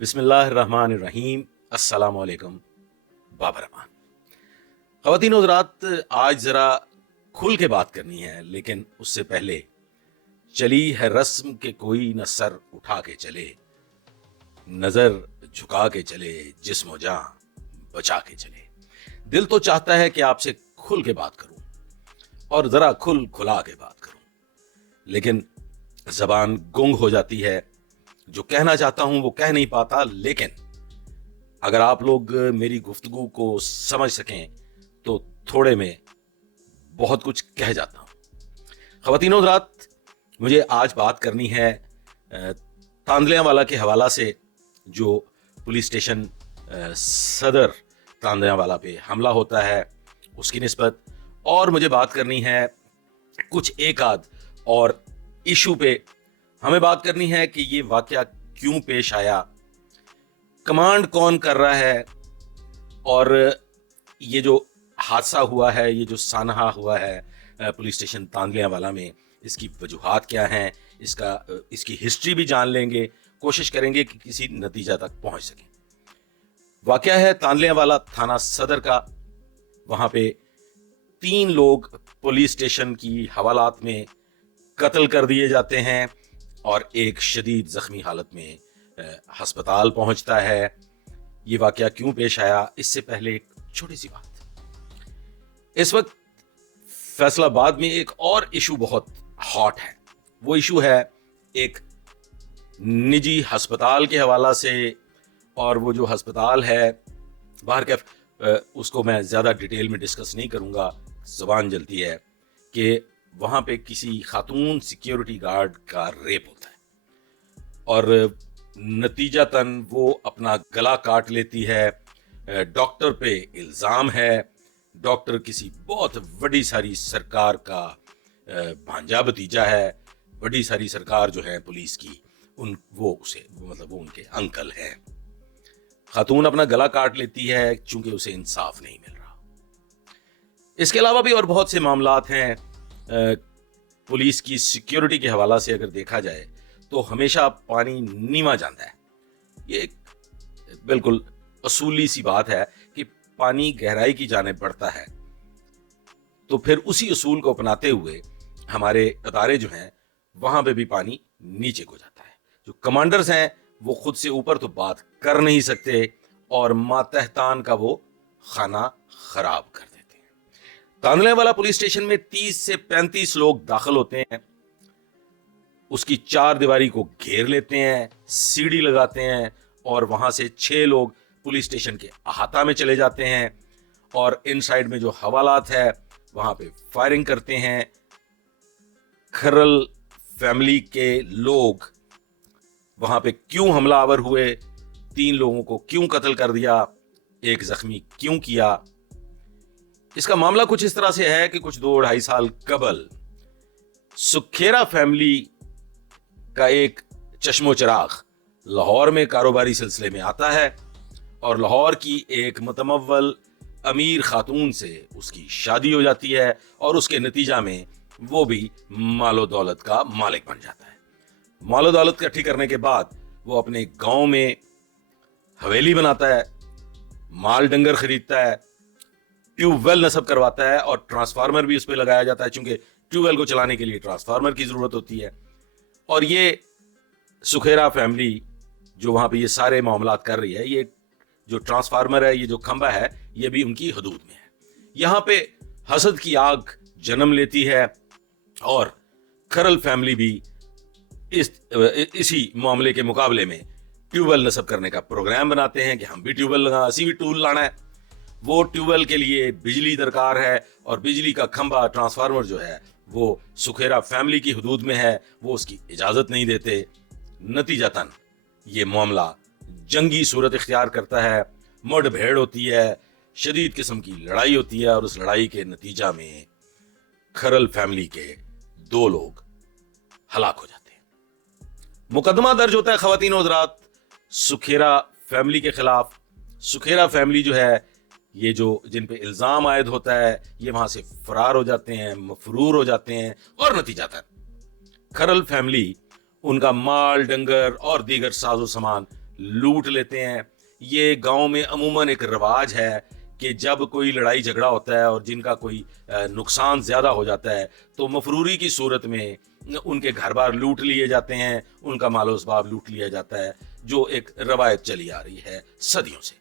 बिस्मिल्लाहिर्रहमानिर्रहीम। अस्सलामु अलैकुम बाबरमान। ख़वातीन और हज़रात, आज ज़रा खुल के बात करनी है, लेकिन उससे पहले चली है रस्म के कोई न सर उठा के चले, नज़र झुका के चले, जिस्म जां बचा के चले। दिल तो चाहता है कि आपसे खुल के बात करूं और ज़रा खुला के बात करूं, लेकिन ज़बान गुंग हो जाती है। जो कहना चाहता हूं वो कह नहीं पाता। लेकिन अगर आप लोग मेरी गुफ्तगू को समझ सकें तो थोड़े में बहुत कुछ कह जाता हूं। ख़वातीन और हज़रात, मुझे आज बात करनी है तांदलियांवाला के हवाला से, जो पुलिस स्टेशन सदर तांदलियांवाला पे हमला होता है उसकी निस्बत, और मुझे बात करनी है कुछ एक आध और इशू पे। हमें बात करनी है कि ये वाकया क्यों पेश आया, कमांड कौन कर रहा है, और ये जो हादसा हुआ है, ये जो सानहा हुआ है पुलिस स्टेशन तांदलियांवाला में, इसकी वजूहात क्या हैं, इसकी हिस्ट्री भी जान लेंगे। कोशिश करेंगे कि किसी नतीजा तक पहुंच सकें। वाकया है तांदलियांवाला थाना सदर का। वहां पे 3 लोग पुलिस स्टेशन की हवालात में कत्ल कर दिए जाते हैं और एक शदीद जख्मी हालत में अस्पताल पहुंचता है। ये वाकया क्यों पेश आया, इससे पहले एक छोटी सी बात। इस वक्त फैसलाबाद में एक और इशू बहुत हॉट है। वो इशू है एक निजी अस्पताल के हवाला से, और वो जो अस्पताल है बाहर के, उसको मैं ज़्यादा डिटेल में डिस्कस नहीं करूँगा, ज़बान जलती है, कि वहाँ पे किसी खातून सिक्योरिटी गार्ड का रेप होता है और नतीजतन वो अपना गला काट लेती है। डॉक्टर पे इल्ज़ाम है, डॉक्टर किसी बहुत बड़ी सारी सरकार का भांजा भतीजा है। बड़ी सारी सरकार जो है पुलिस की, वो उनके अंकल हैं। खातून अपना गला काट लेती है चूंकि उसे इंसाफ नहीं मिल रहा। इसके अलावा भी और बहुत से मामलात हैं। पुलिस की सिक्योरिटी के हवाला से अगर देखा जाए तो हमेशा पानी नीवा जाता है। ये एक बिल्कुल असूली सी बात है कि पानी गहराई की जाने बढ़ता है, तो फिर उसी असूल को अपनाते हुए हमारे अदारे जो हैं वहां पे भी पानी नीचे को जाता है। जो कमांडर्स हैं वो खुद से ऊपर तो बात कर नहीं सकते और मातहतान का वो खाना खराब कर देते हैं। तांदलियांवाला पुलिस स्टेशन में 30 से 35 लोग दाखिल होते हैं, उसकी 4 दीवारी को घेर लेते हैं, सीढ़ी लगाते हैं, और वहां से 6 लोग पुलिस स्टेशन के अहाता में चले जाते हैं, और इन साइड में जो हवालात है वहां पे फायरिंग करते हैं। खरल फैमिली के लोग वहां पे क्यों हमलावर हुए, 3 लोगों को क्यों कत्ल कर दिया, एक जख्मी क्यों किया, इसका मामला कुछ इस तरह से है कि कुछ 2-2.5 साल कबल सुखेरा फैमिली का एक चश्मो चिराग लाहौर में कारोबारी सिलसिले में आता है और लाहौर की एक मुतमव्वल अमीर खातून से उसकी शादी हो जाती है, और उसके नतीजा में वो भी मालो दौलत का मालिक बन जाता है। मालो दौलत इकट्ठी करने के बाद वो अपने गांव में हवेली बनाता है, माल डंगर खरीदता है, ट्यूबवेल नस्ब करवाता है, और ट्रांसफार्मर भी उस पर लगाया जाता है, चूंकि ट्यूबवेल को चलाने के लिए ट्रांसफार्मर की जरूरत होती है। और ये सुखेरा फैमिली जो वहां पे ये सारे मामलात कर रही है, ये जो ट्रांसफार्मर है, ये जो खंबा है, ये भी उनकी हदूद में है। यहां पे हसद की आग जन्म लेती है, और खरल फैमिली भी इसी मामले के मुकाबले में ट्यूबवेल नस्ब करने का प्रोग्राम बनाते हैं कि हम भी ट्यूबवेल लगा, असी भी टूल लाना है। वो ट्यूबवेल के लिए बिजली दरकार है, और बिजली का खंबा ट्रांसफार्मर जो है वो सुखेरा फैमिली की हदूद में है, वो उसकी इजाजत नहीं देते। नतीजतन ये मामला जंगी सूरत इख्तियार करता है, मुठभेड़ होती है, शदीद किस्म की लड़ाई होती है, और उस लड़ाई के नतीजा में खरल फैमिली के 2 लोग हलाक हो जाते हैं। मुकदमा दर्ज होता है ख़वातीन और हज़रात सुखेरा फैमिली के खिलाफ। सुखेरा फैमिली जो है, ये जो जिन पे इल्ज़ाम आयद होता है, ये वहां से फरार हो जाते हैं, मफरूर हो जाते हैं, और नतीजतन खरल फैमिली उनका माल डंगर और दीगर साजो सामान लूट लेते हैं। ये गांव में अमूमन एक रिवाज है कि जब कोई लड़ाई झगड़ा होता है और जिनका कोई नुकसान ज़्यादा हो जाता है तो मफरूरी की सूरत में उनके घर बार लूट लिए जाते हैं, उनका मालो असबाब लूट लिया जाता है, जो एक रवायत चली आ रही है सदियों से।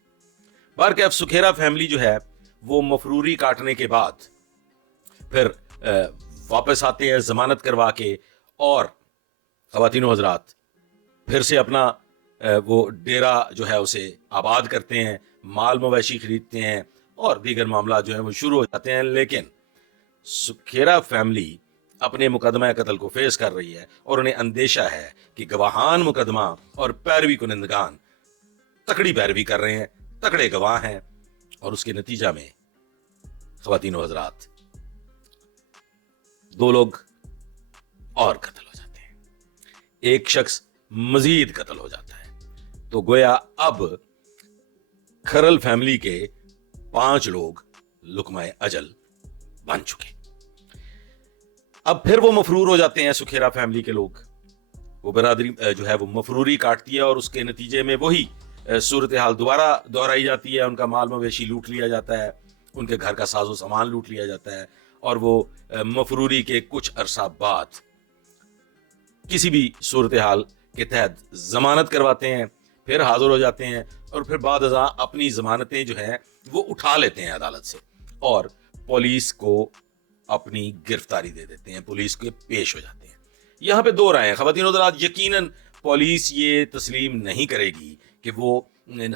बारकैफ सुखेरा फैमिली जो है वो मफरूरी काटने के बाद फिर वापस आते हैं जमानत करवा के, और ख़वातीनो हज़रात फिर से अपना वो डेरा जो है उसे आबाद करते हैं, माल मवेशी खरीदते हैं और दीगर मामला जो है वो शुरू हो जाते हैं। लेकिन सुखेरा फैमिली अपने मुकदमा कत्ल को फेस कर रही है और उन्हें अंदेशा है कि गवाहान मुकदमा और पैरवी कुनिंदगान तकड़ी पैरवी कर रहे हैं, तकड़े गवाह हैं, और उसके नतीजा में ख़वातीनो हज़रात 2 लोग और कत्ल हो जाते हैं, एक शख्स मजीद कत्ल हो जाता है। तो गोया अब खरल फैमिली के 5 लोग लुकमाए अजल बन चुके। अब फिर वो मफरूर हो जाते हैं सुखेरा फैमिली के लोग, वो बरादरी जो है वो मफरूरी काटती है और उसके नतीजे में वही सूरत हाल दोबारा दोहराई जाती है। उनका माल मवेशी लूट लिया जाता है, उनके घर का साजो सामान लूट लिया जाता है, और वो मफरूरी के कुछ अरसा बाद किसी भी सूरत हाल के तहत जमानत करवाते हैं, फिर हाजिर हो जाते हैं, और फिर बाद अज़ां अपनी जमानतें जो हैं वो उठा लेते हैं अदालत से और पुलिस को अपनी गिरफ्तारी दे देते हैं, पुलिस के पेश हो जाते हैं। यहाँ पे 2 राय हैं ख़वातीन हज़रात। यकीनन पुलिस ये तस्लीम नहीं करेगी कि वो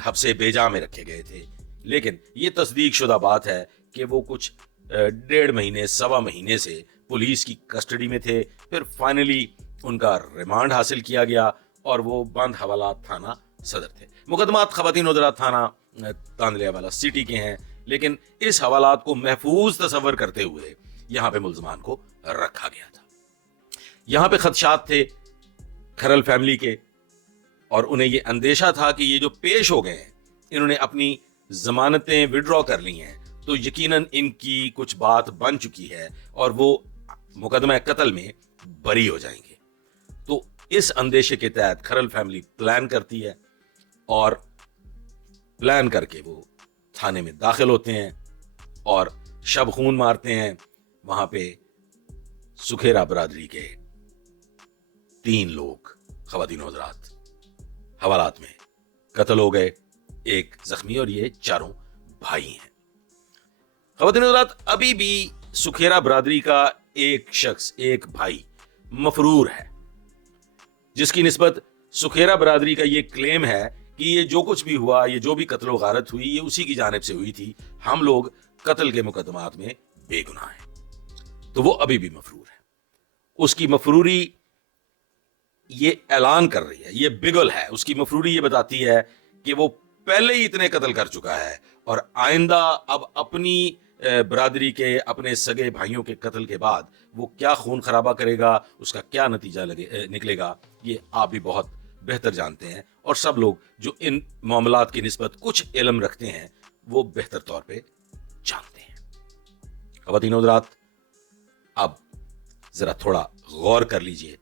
हब्से बेजा में रखे गए थे, लेकिन ये तस्दीक शुदा बात है कि वो कुछ 1.5 महीने 1.25 महीने से पुलिस की कस्टडी में थे। फिर फाइनली उनका रिमांड हासिल किया गया और वो बंद हवालात थाना सदर थे। मुकदमात ख़वातीन हज़रात थाना तांदलियावाला सिटी के हैं, लेकिन इस हवालात को महफूज तसव्वुर करते हुए यहाँ पे मुल्ज़मान को रखा गया था। यहाँ पे खदशात थे खरल फैमिली के, और उन्हें ये अंदेशा था कि ये जो पेश हो गए हैं, इन्होंने अपनी जमानतें विड्रॉ कर ली हैं, तो यकीनन इनकी कुछ बात बन चुकी है और वो मुकदमा कत्ल में बरी हो जाएंगे। तो इस अंदेशे के तहत खरल फैमिली प्लान करती है और प्लान करके वो थाने में दाखिल होते हैं और शब खून मारते हैं। वहां पे सुखेरा बरादरी के 3 लोग ख़वातीन हज़रात हवालात में कत्ल हो गए, एक जख्मी, और ये 4 भाई हैं। ख़वातीन हज़रात अभी भी सुखेरा बरादरी का एक शख्स, एक भाई मफरूर है, जिसकी निस्बत सुखेरा बरादरी का ये क्लेम है कि ये जो कुछ भी हुआ, ये जो भी कत्ल व गारत हुई, ये उसी की जानिब से हुई थी, हम लोग कत्ल के मुकदमात में बेगुनाह हैं। तो वो अभी भी मफरूर है। उसकी मफरूरी ये ऐलान कर रही है, ये बिगल है, उसकी मफरूरी ये बताती है कि वो पहले ही इतने कत्ल कर चुका है और आइंदा अब अपनी बरादरी के, अपने सगे भाइयों के कत्ल के बाद वो क्या खून खराबा करेगा, उसका क्या नतीजा निकलेगा, ये आप भी बहुत बेहतर जानते हैं, और सब लोग जो इन मामलात की निस्बत कुछ इल्म रखते हैं वो बेहतर तौर पे जानते हैं। ख़वातीन हज़रात, अब जरा थोड़ा गौर कर लीजिए।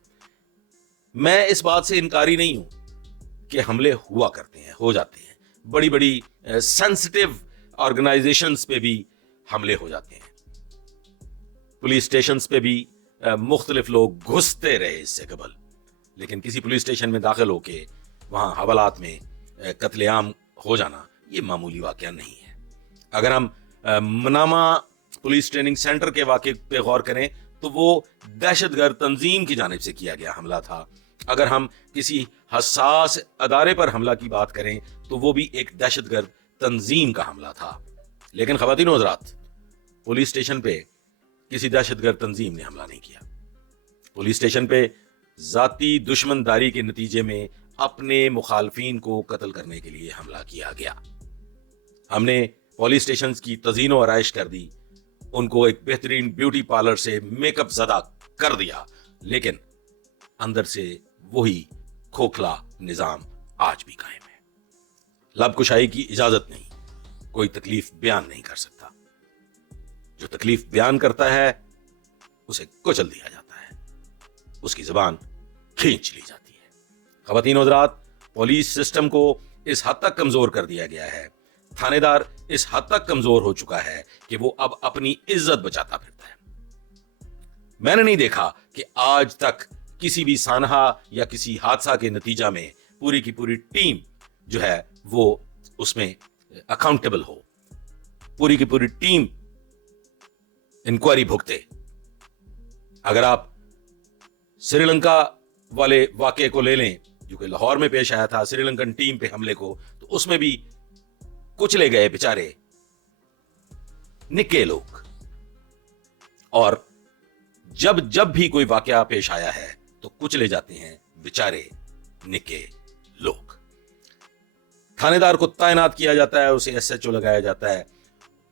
मैं इस बात से इनकारी नहीं हूं कि हमले हुआ करते हैं, हो जाते हैं, बड़ी बड़ी सेंसिटिव ऑर्गेनाइजेशंस पे भी हमले हो जाते हैं, पुलिस स्टेशंस पे भी मुख्तलिफ लोग घुसते रहे इससे कबल, लेकिन किसी पुलिस स्टेशन में दाखिल होके वहां हवालात में कत्लेआम हो जाना ये मामूली वाकया नहीं है। अगर हम मनामा पुलिस ट्रेनिंग सेंटर के वाक़े पे गौर करें तो वो दहशतगर्द तंजीम की जानिब से किया गया हमला था। अगर हम किसी हसास अदारे पर हमला की बात करें तो वो भी एक दहशतगर्द तंजीम का हमला था। लेकिन ख़वातीन हज़रात, पुलिस स्टेशन पे किसी दहशतगर्द तंजीम ने हमला नहीं किया। पुलिस स्टेशन पे जाती दुश्मनदारी के नतीजे में अपने मुखालफीन को कत्ल करने के लिए हमला किया गया। हमने पुलिस स्टेशन की तज़ीनो आराइश कर दी, उनको एक बेहतरीन ब्यूटी पार्लर से मेकअप ज़दा कर दिया, लेकिन अंदर से वही खोखला निजाम आज भी कायम है। लब कुशाई की इजाजत नहीं, कोई तकलीफ बयान नहीं कर सकता, जो तकलीफ बयान करता है उसे कुचल दिया जाता है, उसकी जुबान खींच ली जाती है। ख़वातीन हज़रात, पुलिस सिस्टम को इस हद तक कमजोर कर दिया गया है, थानेदार इस हद तक कमजोर हो चुका है कि वो अब अपनी इज्जत बचाता फिरता है। मैंने नहीं देखा कि आज तक किसी भी सानहा या किसी हादसा के नतीजा में पूरी की पूरी टीम जो है वो उसमें अकाउंटेबल हो, पूरी की पूरी टीम इंक्वायरी भुगते। अगर आप श्रीलंका वाले वाकये को ले लें जो कि लाहौर में पेश आया था, श्रीलंकन टीम पे हमले को, तो उसमें भी कुचले गए बेचारे निक्के लोग। और जब जब भी कोई वाकया पेश आया है तो कुचले जाते हैं बेचारे निक्के लोग। थानेदार को तैनात किया जाता है, उसे एसएचओ लगाया जाता है,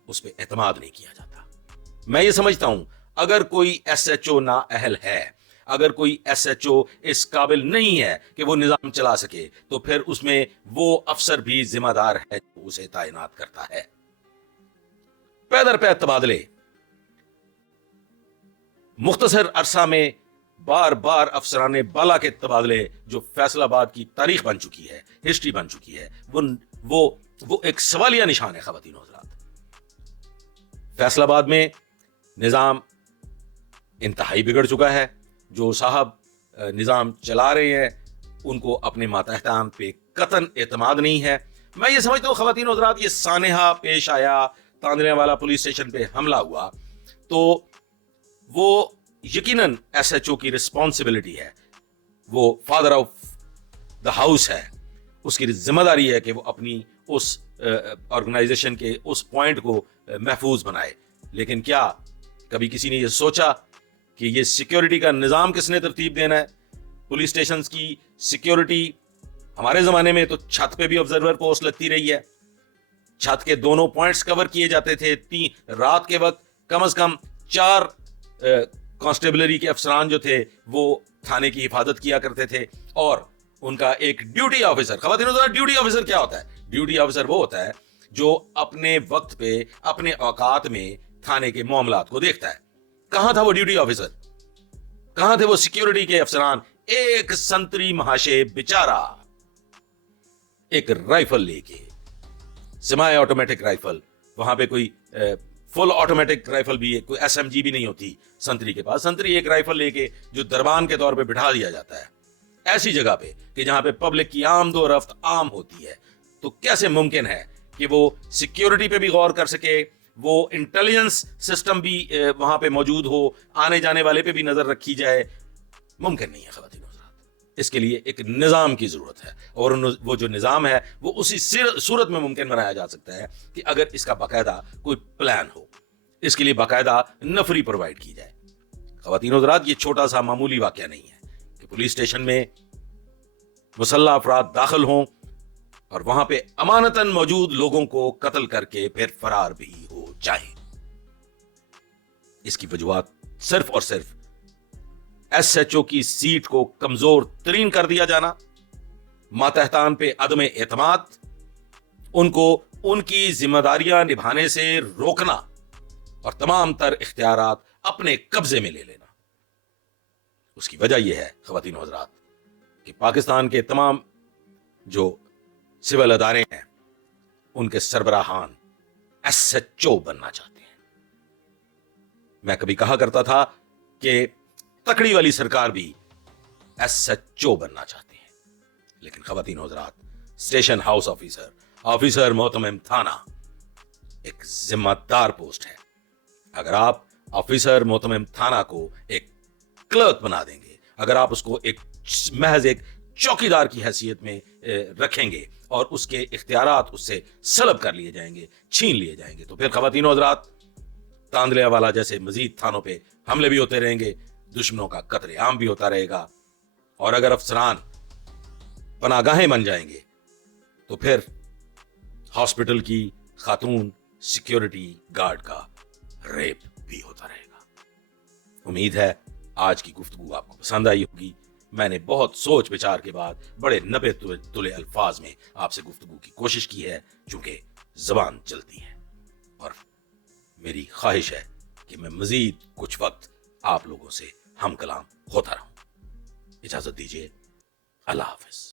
उस पर एतमाद नहीं किया जाता। मैं ये समझता हूं अगर कोई एसएचओ ना अहल है, अगर कोई एसएचओ इस काबिल नहीं है कि वो निजाम चला सके, तो फिर उसमें वो अफसर भी जिम्मेदार है जो उसे तैनात करता है। पैदर पै तबादले, मुख्तसर अरसा में बार बार अफसराने बाला के तबादले जो फैसलाबाद की तारीख बन चुकी है, हिस्ट्री बन चुकी है, वो एक सवालिया निशान है। ख़वातीन और हज़रात, फैसलाबाद में निजाम इंतहाई बिगड़ चुका है। जो साहब निजाम चला रहे हैं उनको अपने मातहतान पे कतन एतमाद नहीं है। मैं ये समझता हूँ ख़वातीन और हज़रात, ये सानेहा पेश आया, तांदलेवाला पुलिस स्टेशन पे हमला हुआ, तो वो यकीनन एसएचओ की रिस्पॉन्सिबिलिटी है, वो फादर ऑफ द हाउस है, उसकी जिम्मेदारी है कि वो अपनी उस ऑर्गेनाइजेशन के उस पॉइंट को महफूज बनाए। लेकिन क्या कभी किसी ने ये सोचा कि ये सिक्योरिटी का निजाम किसने तरतीब देना है? पुलिस स्टेशन की सिक्योरिटी हमारे जमाने में तो छत पे भी ऑब्जर्वर पोस्ट लगती रही है, छत के दोनों पॉइंट्स कवर किए जाते थे। रात के वक्त कम से कम 4 कांस्टेबलरी के अफसरान जो थे वो थाने की हिफाजत किया करते थे, और उनका एक ड्यूटी ऑफिसर, ख़वातीन ड्यूटी ऑफिसर क्या होता है? ड्यूटी ऑफिसर वो होता है जो अपने वक्त पे अपने औकात में थाने के मामलात को देखता है। कहां था वो ड्यूटी ऑफिसर? कहां थे वो सिक्योरिटी के अफसरान? एक संतरी महाशय बेचारा एक राइफल लेके, सेमी ऑटोमेटिक राइफल, वहां पे कोई फुल ऑटोमेटिक राइफल भी है, कोई एसएमजी भी नहीं होती संतरी के पास। संतरी एक राइफल लेके जो दरबान के तौर पे बिठा दिया जाता है ऐसी जगह पे कि जहां पे पब्लिक की आमदो रफ्त आम होती है। तो कैसे मुमकिन है कि वो सिक्योरिटी पे भी गौर कर सके, वो इंटेलिजेंस सिस्टम भी वहां पे मौजूद हो, आने जाने वाले पे भी नजर रखी जाए? मुमकिन नहीं है ख़वातीन और हज़रात। इसके लिए एक निज़ाम की जरूरत है, और वो जो निज़ाम है वो उसी सूरत में मुमकिन बनाया जा सकता है कि अगर इसका बाकायदा कोई प्लान हो, इसके लिए बाकायदा नफरी प्रोवाइड की जाए। ख़वातीन और हज़रात, ये छोटा सा मामूली वाकया नहीं है कि पुलिस स्टेशन में मुसल्लह अफराद दाखिल हों और वहां पे अमानतन मौजूद लोगों को कत्ल करके फिर फरार भी हो जाए। इसकी वजूहात सिर्फ और सिर्फ एसएचओ की सीट को कमजोर तरीन कर दिया जाना, मातहतान पे अदम एतमाद, उनको उनकी जिम्मेदारियां निभाने से रोकना और तमाम तर इख्तियारात अपने कब्जे में ले लेना। उसकी वजह यह है ख़वातीन और हज़रात कि पाकिस्तान के तमाम जो सिविल अदारे हैं उनके सरबराहान एसएचओ बनना चाहते हैं। मैं कभी कहा करता था कि तकड़ी वाली सरकार भी एसएचओ बनना चाहती है, लेकिन ख़वातीन और हज़रात, स्टेशन हाउस ऑफिसर मोहतमिम थाना एक जिम्मेदार पोस्ट है। अगर आप ऑफिसर मोहतमिम थाना को एक क्लर्क बना देंगे, अगर आप उसको महज एक चौकीदार की हैसियत में रखेंगे और उसके इख्तियारात उससे सलब कर लिए जाएंगे, छीन लिए जाएंगे, तो फिर ख़वातीन और हज़रात, तांदलेवाला जैसे मजीद थानों पे हमले भी होते रहेंगे, दुश्मनों का कत्ले आम भी होता रहेगा, और अगर अफसरान पनागाहें बन जाएंगे तो फिर हॉस्पिटल की खातून सिक्योरिटी गार्ड का रेप भी होता रहेगा। उम्मीद है आज की गुफ्तगू आपको पसंद आई होगी। मैंने बहुत सोच विचार के बाद बड़े नबे तुले अल्फाज में आपसे गुफ्तगू की कोशिश की है, चूंकि जबान चलती है, और मेरी ख्वाहिश है कि मैं मजीद कुछ वक्त आप लोगों से हम कलाम होता रहूं। इजाजत दीजिए, अल्लाह हाफिज।